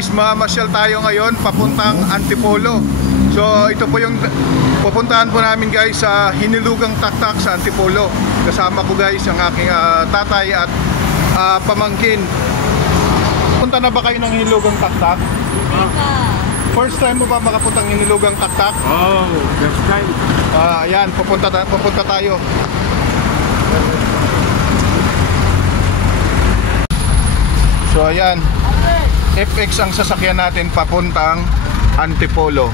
Mamasyal tayo ngayon papuntang Antipolo. So ito po yung pupuntahan po namin guys sa Hinilugang Taktak sa Antipolo. Kasama ko guys ang aking tatay at pamangkin. Punta na ba kayo ng Hinilugang Taktak? First time mo ba makapuntang Hinilugang Taktak? Oh, first time. Ayan, pupunta tayo. So ayan, FX ang sasakyan natin papuntang Antipolo.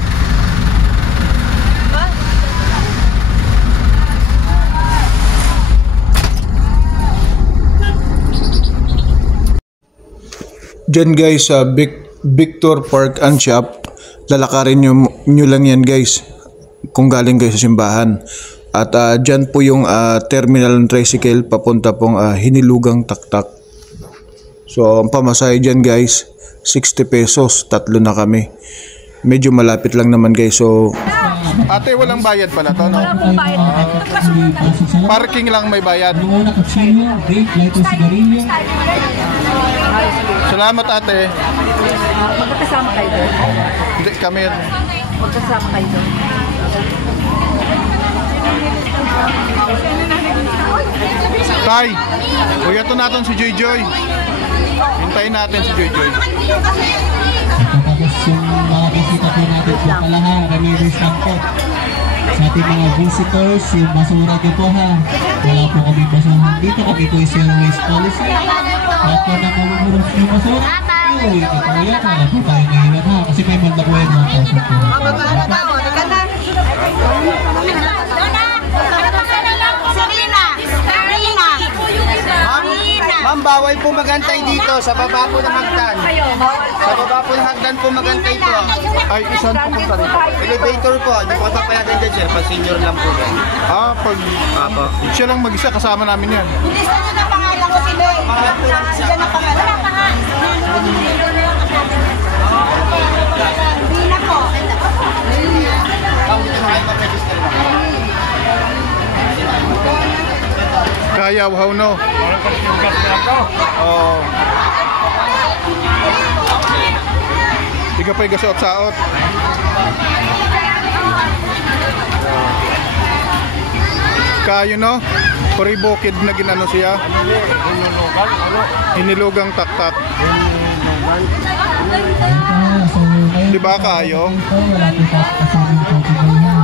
Diyan guys sa Victor Park and Shop, lalakarin nyo lang yan guys kung galing kayo sa simbahan. At dyan po yung terminal ng tricycle papunta pong Hinilugang Taktak. So ang pamasahe dyan guys 60 pesos, tatlo na kami. Medyo malapit lang naman guys. So ate, walang bayad pala to, no? Wala pong bayad. Parking lang may bayad. Salamat ate. Magkasama kayo doon? Hindi kami. Magkasama kayo doon? Tay, kuya to natin si Joy Joy. Hintayin natin si Joy Joy. Tapos yung mga bisita po natin po pala ha, Ramirez lang po. Sa ating mga visitors, yung basura nyo po ha. Wala po kami basura dito, kami po yung zero waste policy. At po na mamumurot yung basura. Uy, ito yan ha, po tayo ngayon ha. Kasi may mandakuhin mga kausap po. Ma'am, bawal po magantay dito sa baba po ng hagdan. Sa baba po ng hagdan po magantay po. Ay, isang pupunta rito. Elevator po, hindi po kapapayagan dyan sir. Pag senior lang po yan. Pag siya lang mag-isa, kasama namin yan. Lista nyo na pangalan ko si Loy. Sila na pangalan. Wala pa nga. Hindi na po. Dito na kayo mag-register na. Kaya, wow no. Oo. Tiga pa yung gasaot-saot. Kayo no? Puribukid na ginano siya. Hinilugang Taktak. Di ba kayo? Wala po sa kasama po po ngayon.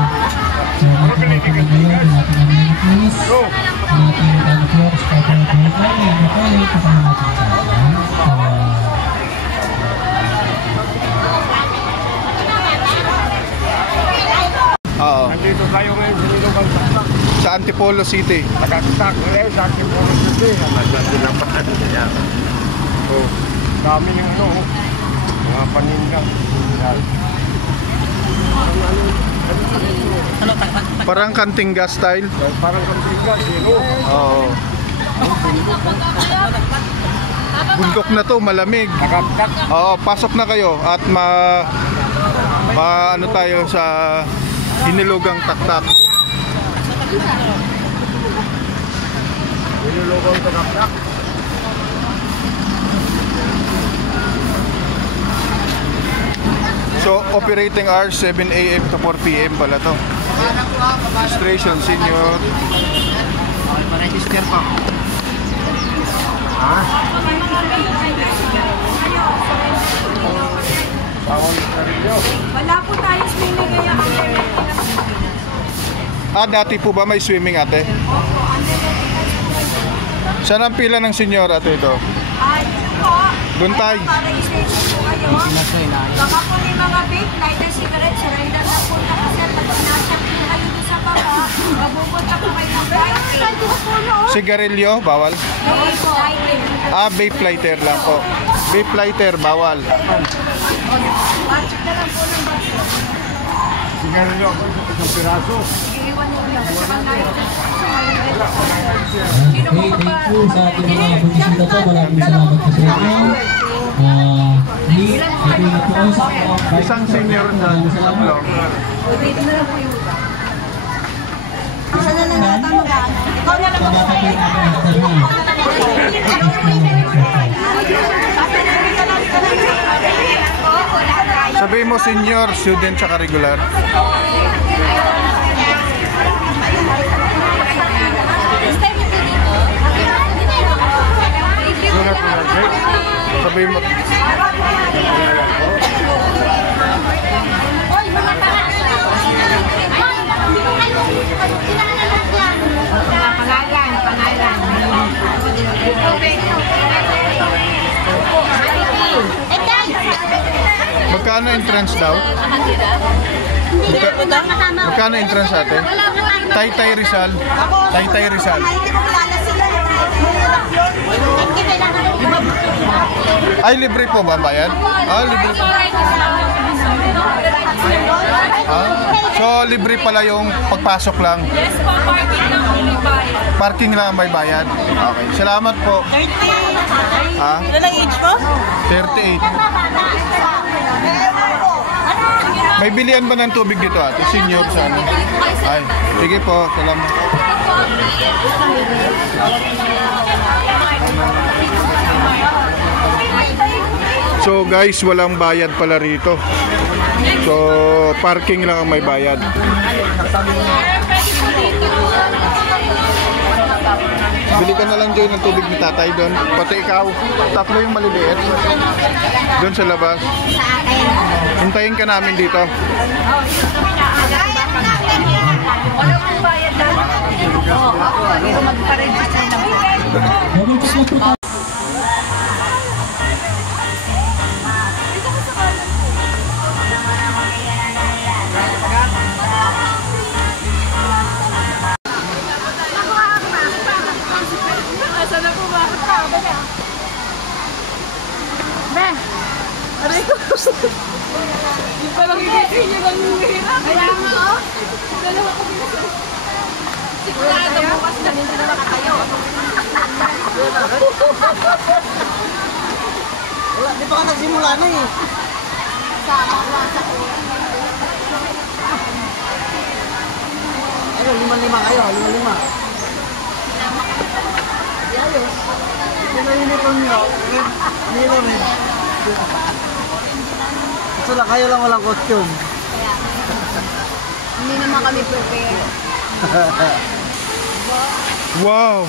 So, natin po ngayon, natin amenities. Natin yung floor, starter po natin. Yung toilet, kasama natin sa Oo. Nandito tayo ngayon sa Hinilugang Taktak. Sa Antipolo City. Taktak ngayon sa Antipolo City. Nandyan din ang paano niya. So, dami yung mga paningang. Parang Kantingas style. So, parang kampigas, Oo. Bundok na to, malamig. Nakapkat. Oo, pasok na kayo at ano tayo sa Hinilugang Taktak. Hinilugang Taktak. So, operating hours 7 AM to 4 PM pala to. Registration, senior. Register po. Wala po tayo swimming ngayon. Dati po ba may swimming ate? Saan ang pila ng senior ate ito? Doon tayo. Baka po yung mga vape, lighter, cigarette, surrender na po na po sir. Tapos nasa kayo doon sa baba, mabupunta po kayo ng vape. Sigarilyo, bawal? Lighter. Vape lighter lang po. Vape lighter, bawal. Watch na lang po ng bagyo. Sigarilyo ako isang piraso. Iiwan mo lang. Saka lighter. Okay, thank you sa ating mga bumisita po. Maraming salamat po sa inyo. Isang senior na tatlo. Dito na lang po yung iba. Saan na lang natanong? Ikaw na lang Pagkakapit natin ang Sabihin mo senior, student, tsaka regular. Sabihin mo. Magkano entrance daw? Magkano entrance ate? Taytay Rizal. Taytay Rizal. Ay, libre po ba bayad? Ah, libre po. Ah, so, libre pala yung pagpasok lang? Yes po, parking lang ulit bayad. Parking lang ang may bayad? Okay. Salamat po. 30. Ha? Ilan lang age mo? 38. May bilian ba ng tubig dito ate? Senior sana. Ay, sige po. Salamat. So guys, walang bayad pala rito. So, parking lang ang may bayad. Bili ka na lang dyan ng tubig ni tatay doon. Pati ikaw, tatlo yung maliliit. Doon sa labas. Hintayin ka namin dito. Wala kang bayad lang. Pero magpa-register na po. Double check lang po. Yung palang ikitin nyo lang yung hirap. Kaya nga, oh. Dalawa ko bilis. Sigurado bukas na hindi na makatayo. Wala, di pa ka nagsimula na eh. Sama ko sa Ano, 5-5 kayo, 5-5. Ayos. Pinahinipan nyo. Nilo rin. So lang, kayo lang walang costume. Hindi naman kami prepare. Wow!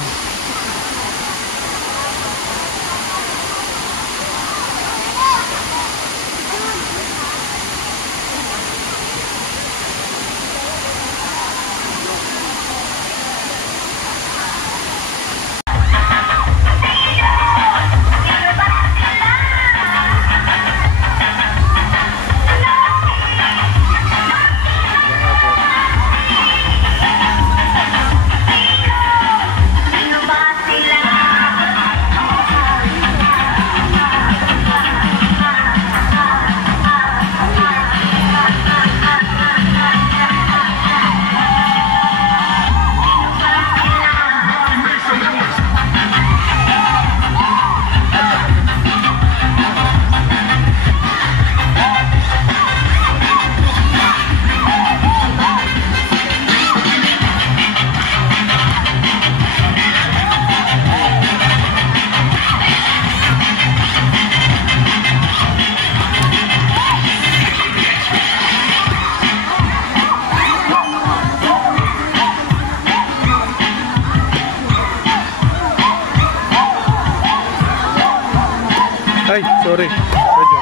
Ay, sorry. Medyo.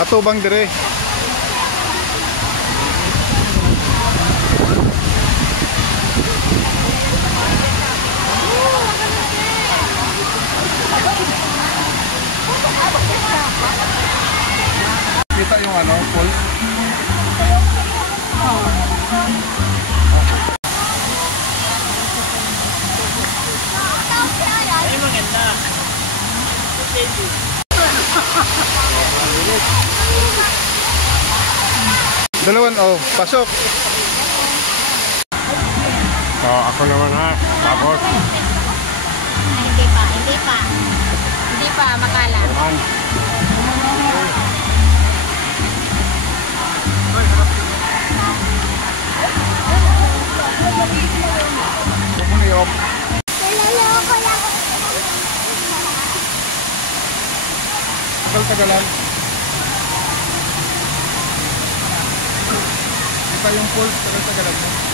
Atubang dire. Kita yung ano, falls. Dalawan, oh, pasok. So, ako naman ha. Tapos, Hindi pa. Hindi pa, makalat. naman. Bumuliyok. Tagal-tagalan. Iba yung pulse, tagal-tagalan mo.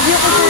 Ano